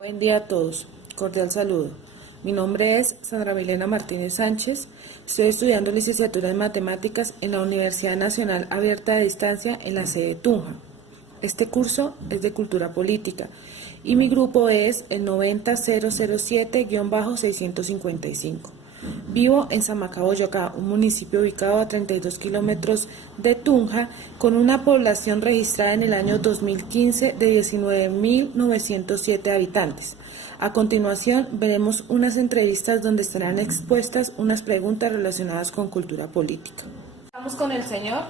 Buen día a todos, cordial saludo. Mi nombre es Sandra Milena Martínez Sánchez, estoy estudiando licenciatura en Matemáticas en la Universidad Nacional Abierta de Distancia en la sede Tunja. Este curso es de Cultura Política y mi grupo es el 90007-655. Vivo en Samacá, Boyacá, un municipio ubicado a 32 kilómetros de Tunja, con una población registrada en el año 2015 de 19.907 habitantes. A continuación, veremos unas entrevistas donde estarán expuestas unas preguntas relacionadas con cultura política. Estamos con el señor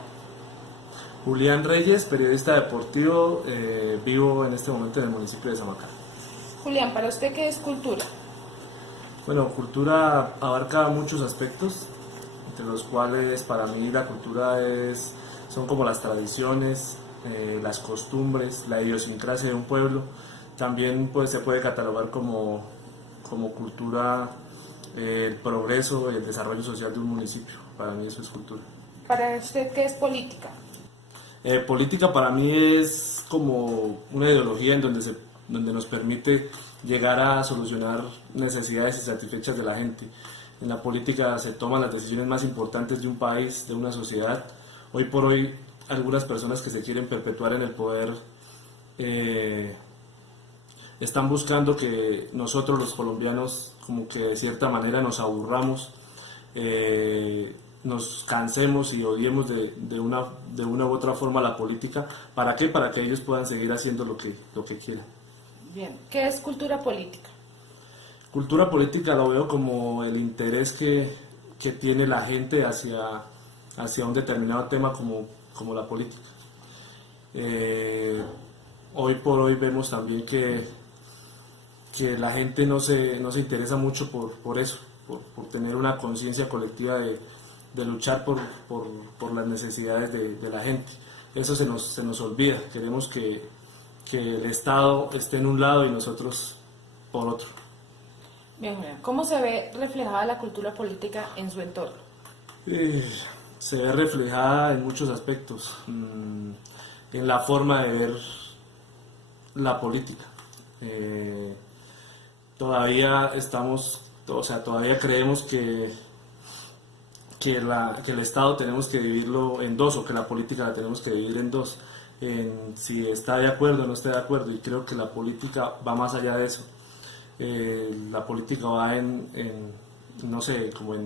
Julián Reyes, periodista deportivo, vivo en este momento en el municipio de Samacá. Julián. ¿Para usted qué es cultura? Bueno, cultura abarca muchos aspectos, entre los cuales para mí la cultura son como las tradiciones, las costumbres, la idiosincrasia de un pueblo. También pues, se puede catalogar como cultura el progreso y el desarrollo social de un municipio. Para mí eso es cultura. ¿Para usted qué es política? Política para mí es como una ideología en donde nos permite llegar a solucionar necesidades insatisfechas de la gente. En la política se toman las decisiones más importantes de un país, de una sociedad. Hoy por hoy, algunas personas que se quieren perpetuar en el poder están buscando que nosotros los colombianos, como que de cierta manera nos aburramos, nos cansemos y odiemos de una u otra forma la política. ¿Para qué? Para que ellos puedan seguir haciendo lo que quieran. Bien, ¿qué es cultura política? Cultura política lo veo como el interés que tiene la gente hacia un determinado tema como la política. Hoy por hoy vemos también que la gente no se interesa mucho por eso, por tener una conciencia colectiva de luchar por las necesidades de la gente. Eso se nos olvida. Queremos que el Estado esté en un lado y nosotros por otro. Bien, Julián, ¿cómo se ve reflejada la cultura política en su entorno? Se ve reflejada en muchos aspectos, en la forma de ver la política. Todavía creemos que el Estado tenemos que dividirlo en dos, o que la política la tenemos que dividir en dos, en si está de acuerdo o no está de acuerdo, y creo que la política va más allá de eso. La política va no sé, como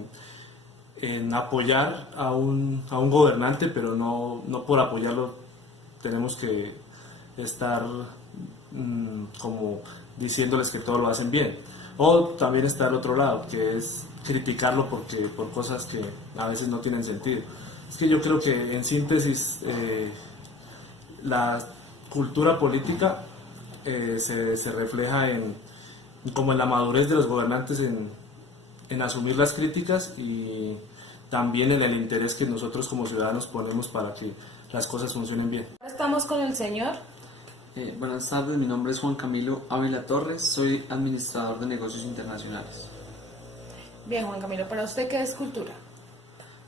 en apoyar a un gobernante, pero no por apoyarlo tenemos que estar como diciéndoles que todo lo hacen bien. O también está el otro lado, que es criticarlo por cosas que a veces no tienen sentido. Es que yo creo que en síntesis la cultura política se refleja como en la madurez de los gobernantes en asumir las críticas, y también en el interés que nosotros como ciudadanos ponemos para que las cosas funcionen bien. Estamos con el señor Buenas tardes, mi nombre es Juan Camilo Ávila Torres, soy administrador de negocios internacionales. Bien, Juan Camilo, ¿para usted qué es cultura?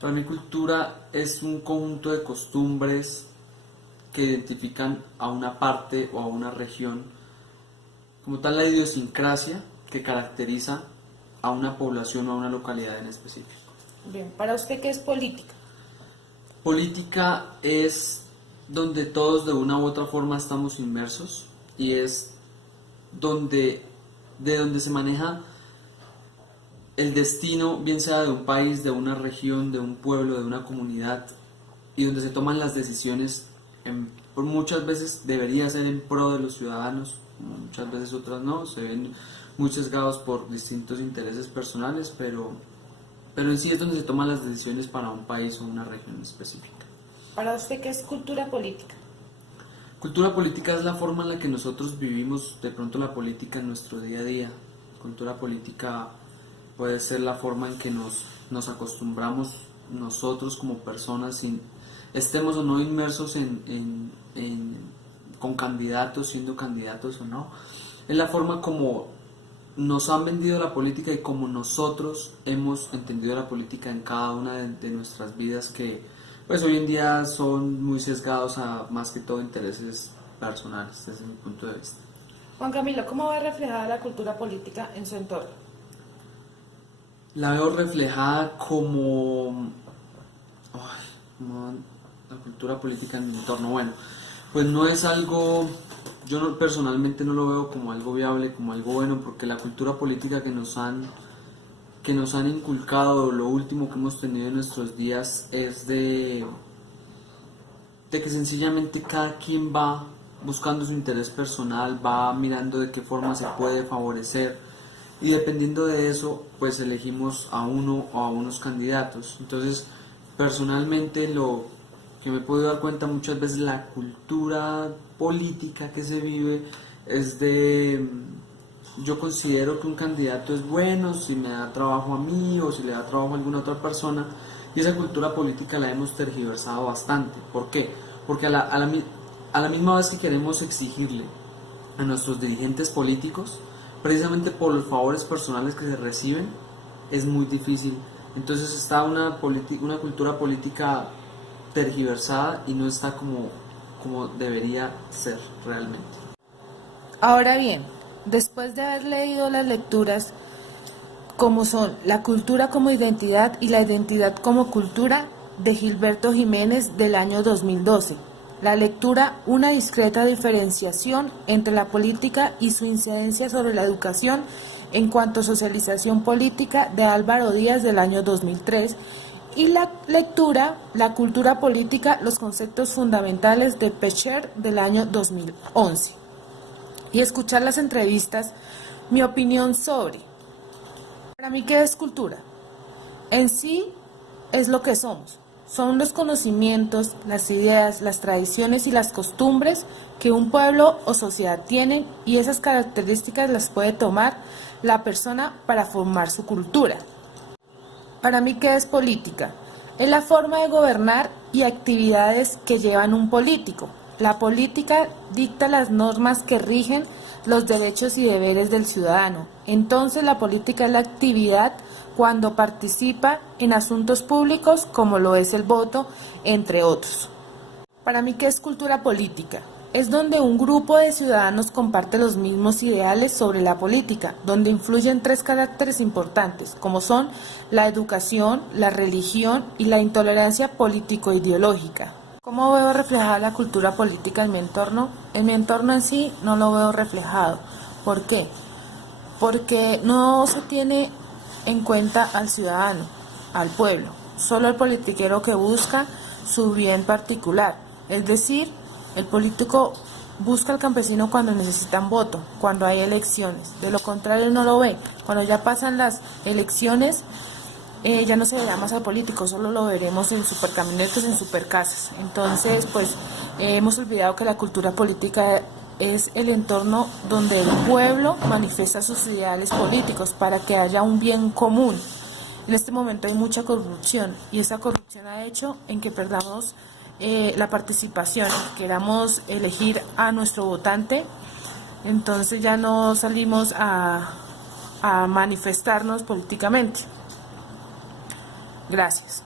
Para mí cultura es un conjunto de costumbres que identifican a una parte o a una región, como tal la idiosincrasia que caracteriza a una población o a una localidad en específico. Bien, ¿para usted qué es política? Política es donde todos de una u otra forma estamos inmersos, y es de donde se maneja el destino, bien sea de un país, de una región, de un pueblo, de una comunidad, y donde se toman las decisiones, muchas veces debería ser en pro de los ciudadanos, muchas veces otras no, se ven muy sesgados por distintos intereses personales, pero en sí es donde se toman las decisiones para un país o una región específica. ¿Para usted qué es cultura política? Cultura política es la forma en la que nosotros vivimos de pronto la política en nuestro día a día. Cultura política puede ser la forma en que nos acostumbramos nosotros como personas, estemos o no inmersos con candidatos, siendo candidatos o no. Es la forma como nos han vendido la política y como nosotros hemos entendido la política en cada una de nuestras vidas, que pues hoy en día son muy sesgados a más que todo intereses personales, desde mi punto de vista. Juan Camilo, ¿cómo ve reflejada la cultura política en su entorno? La veo reflejada como... como la cultura política en mi entorno. Bueno, pues no es algo... Yo personalmente no lo veo como algo viable, como algo bueno, porque la cultura política que nos han inculcado, lo último que hemos tenido en nuestros días es de que sencillamente cada quien va buscando su interés personal, va mirando de qué forma se puede favorecer, y dependiendo de eso pues elegimos a uno o a unos candidatos. Entonces personalmente lo que me he podido dar cuenta muchas veces, la cultura política que se vive es de... Yo considero que un candidato es bueno si me da trabajo a mí o si le da trabajo a alguna otra persona, y esa cultura política la hemos tergiversado bastante. ¿Por qué? Porque a la misma vez que queremos exigirle a nuestros dirigentes políticos, precisamente por los favores personales que se reciben, es muy difícil. Entonces está una cultura política tergiversada y no está como debería ser realmente. Ahora bien, después de haber leído las lecturas como son La cultura como identidad y la identidad como cultura de Gilberto Jiménez del año 2012, la lectura Una discreta diferenciación entre la política y su incidencia sobre la educación en cuanto a socialización política de Álvaro Díaz del año 2003, y la lectura La cultura política, los conceptos fundamentales de Pecher del año 2011. Y escuchar las entrevistas, mi opinión sobre. Para mí, ¿qué es cultura? En sí es lo que somos. Son los conocimientos, las ideas, las tradiciones y las costumbres que un pueblo o sociedad tiene, y esas características las puede tomar la persona para formar su cultura. Para mí, ¿qué es política? Es la forma de gobernar y actividades que llevan un político. La política dicta las normas que rigen los derechos y deberes del ciudadano. Entonces, la política es la actividad cuando participa en asuntos públicos, como lo es el voto, entre otros. Para mí, ¿qué es cultura política? Es donde un grupo de ciudadanos comparte los mismos ideales sobre la política, donde influyen tres caracteres importantes, como son la educación, la religión y la intolerancia político-ideológica. ¿Cómo veo reflejada la cultura política en mi entorno? En mi entorno en sí no lo veo reflejado. ¿Por qué? Porque no se tiene en cuenta al ciudadano, al pueblo, solo el politiquero que busca su bien particular, es decir, el político busca al campesino cuando necesitan voto, cuando hay elecciones. De lo contrario no lo ve. Cuando ya pasan las elecciones, ya no se verá más al político, solo lo veremos en supercamionetas, en supercasas. Entonces, pues, hemos olvidado que la cultura política es el entorno donde el pueblo manifiesta sus ideales políticos para que haya un bien común. En este momento hay mucha corrupción, y esa corrupción ha hecho en que perdamos la participación, queramos elegir a nuestro votante, entonces ya no salimos a manifestarnos políticamente. Gracias.